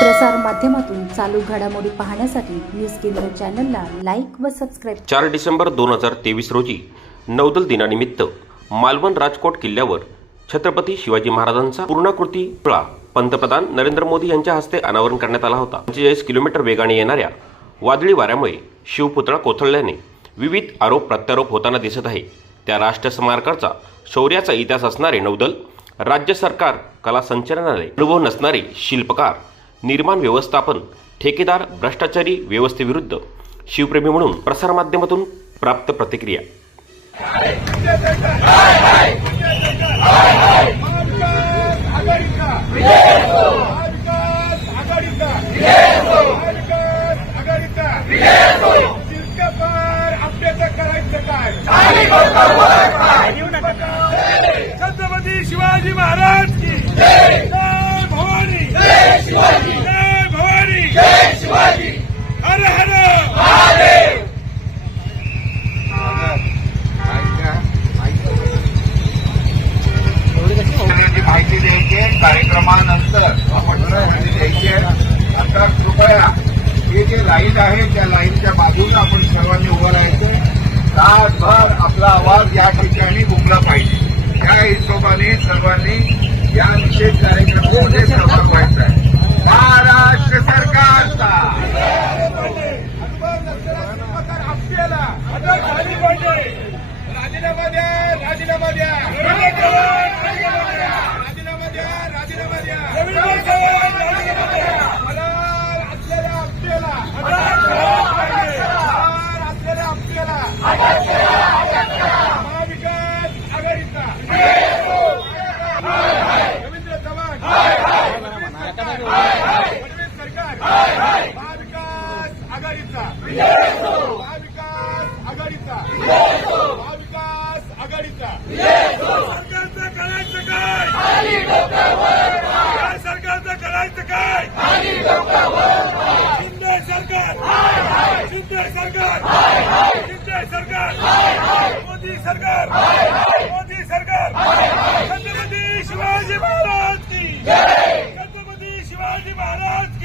प्रसार माध्यमातून चालू घडामोडी पाहण्यासाठी न्यूज केंद्र चॅनलला लाईक व सबस्क्राईब चार डिसेंबर दोन हजार तेवीस रोजी नौदल दिनानिमित्त मालवण राजकोट किल्ल्यावर छत्रपती शिवाजी महाराजांचा पूर्णाकृती पुतळा पंतप्रधान नरेंद्र मोदी यांच्या हस्ते अनावरण करण्यात आला होता. पंचेचाळीस किलोमीटर वेगाने येणाऱ्या वादळी वाऱ्यामुळे शिवपुतळा कोथळल्याने विविध आरोप प्रत्यारोप होताना दिसत आहे. त्या राष्ट्र स्मारकाचा शौर्याचा इतिहास असणारे नौदल राज्य सरकार कला संचालनालय अनुभव नसणारे शिल्पकार निर्माण व्यवस्थापन ठेकेदार भ्रष्टाचारी व्यवस्थेविरुद्ध शिवप्रेमी म्हणून प्रसारमाध्यमातून प्राप्त प्रतिक्रिया. शिवाजी महाराज हे जे लाईन आहे त्या लाईनच्या बाजूला आपण सर्वांनी उभं राहायचं. तासभर आपला आवाज या ठिकाणी घुमला पाहिजे. त्या हिशोबाने सर्वांनी या निषेध कार्यक्रमामध्ये सहभाग व्हायचा आहे. महाराष्ट्र सरकारचा. राजीनामा द्या राजीनामा द्या राजीनामा द्या राजीनामा द्या मला असलेल्या आपल्याला असलेल्या आपल्याला महाविकास आघाडीचा रवींद्र चव्हाण फडणवीस सरकार महाविकास आघाडीचा महाविकास आघाडीचा. महाविकास आघाडीचा. सरकारचं करायचं काय? सरकारचं करायचं काय? शिंदे सरकार. शिंदे सरकार. शिंदे सरकार. मोदी सरकार. मोदी सरकार. छत्रपती शिवाजी महाराज की. छत्रपती शिवाजी महाराज